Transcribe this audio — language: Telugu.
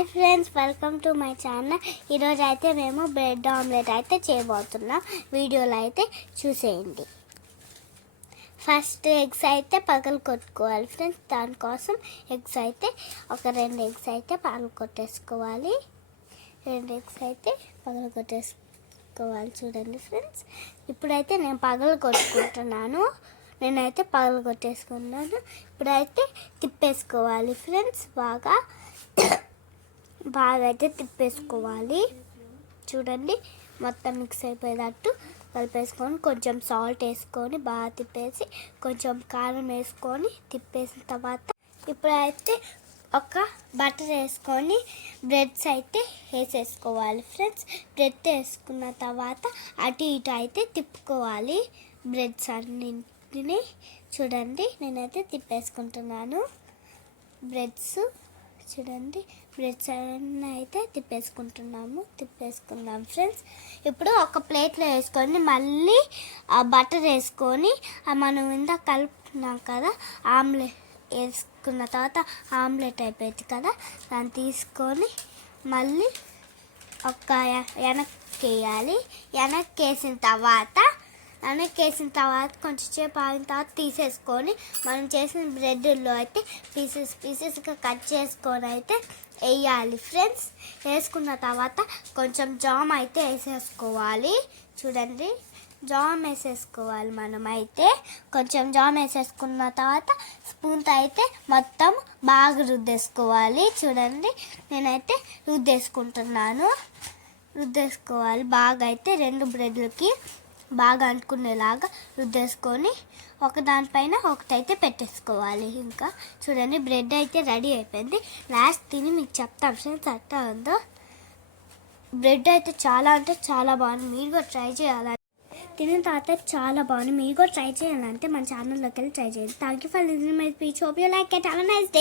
Hi friends, welcome to my channel. ఈరోజు అయితే మేము బ్రెడ్ ఆమ్లెట్ అయితే చేయబోతున్నాం. వీడియోలో అయితే చూసేయండి. ఫస్ట్ ఎగ్స్ అయితే పగలు కొట్టుకోవాలి ఫ్రెండ్స్. దానికోసం ఎగ్స్ అయితే ఒక 2 ఎగ్స్ అయితే పగలు కొట్టేసుకోవాలి. 2 ఎగ్స్ అయితే పగలు కొట్టేసుకోవాలి. చూడండి ఫ్రెండ్స్, ఇప్పుడైతే నేను పగలు కొట్టుకుంటున్నాను. నేనైతే పగలు కొట్టేసుకున్నాను. ఇప్పుడైతే తిప్పేసుకోవాలి ఫ్రెండ్స్. బాగా అయితే తిప్పేసుకోవాలి. చూడండి, మొత్తం మిక్స్ అయిపోయేటట్టు కలిపేసుకొని కొంచెం సాల్ట్ వేసుకొని బాగా తిప్పేసి కొంచెం కారం వేసుకొని తిప్పేసిన తర్వాత ఇప్పుడైతే ఒక బటర్ వేసుకొని బ్రెడ్స్ అయితే వేసేసుకోవాలి ఫ్రెండ్స్. బ్రెడ్ వేసుకున్న తర్వాత అటు ఇటు అయితే తిప్పుకోవాలి బ్రెడ్స్ అన్నింటినీ. చూడండి, నేనైతే తిప్పేసుకుంటున్నాను బ్రెడ్స్. చూడండి, బ్రెడ్స్ అన్నీ అయితే తిప్పేసుకుందాం ఫ్రెండ్స్. ఇప్పుడు ఒక ప్లేట్లో వేసుకొని మళ్ళీ ఆ బటర్ వేసుకొని మనం ఇందాక కలుపుకున్నాం కదా, ఆమ్లెట్ వేసుకున్న తర్వాత ఆమ్లెట్ అయిపోయింది కదా, దాన్ని తీసుకొని మళ్ళీ ఒక వెనక్కి వేయాలి. వెనక్కి వేసిన తర్వాత కొంచెం సేపు ఆగిన తర్వాత తీసేసుకొని మనం చేసిన బ్రెడ్లో అయితే పీసెస్గా కట్ చేసుకొని అయితే వేయాలి ఫ్రెండ్స్. వేసుకున్న తర్వాత కొంచెం జామ్ అయితే వేసేసుకోవాలి. చూడండి, జామ్ వేసేసుకోవాలి. మనం అయితే కొంచెం జామ్ వేసేసుకున్న తర్వాత స్పూన్తో అయితే మొత్తం బాగా రుద్దేసుకోవాలి. చూడండి, నేనైతే రుద్దేసుకోవాలి బాగా. అయితే 2 బ్రెడ్లకి బాగా అంటుకునేలాగా రుద్దేసుకొని ఒక దానిపైన ఒకటైతే పెట్టేసుకోవాలి. ఇంకా చూడండి, బ్రెడ్ అయితే రెడీ అయిపోయింది. లాస్ట్ తిని మీకు చెప్తాను ఫ్రెండ్స్ అట్టా ఉందో. బ్రెడ్ అయితే చాలా అంటే చాలా బాగుంది. మీరు కూడా ట్రై చేయాలి. తినిన తర్వాత చాలా బాగుంది. మీరు కూడా ట్రై చేయాలంటే మన ఛానల్లోకి వెళ్ళి ట్రై చేయండి. Thank you for listening my speech. Hope you like it. Have a nice day.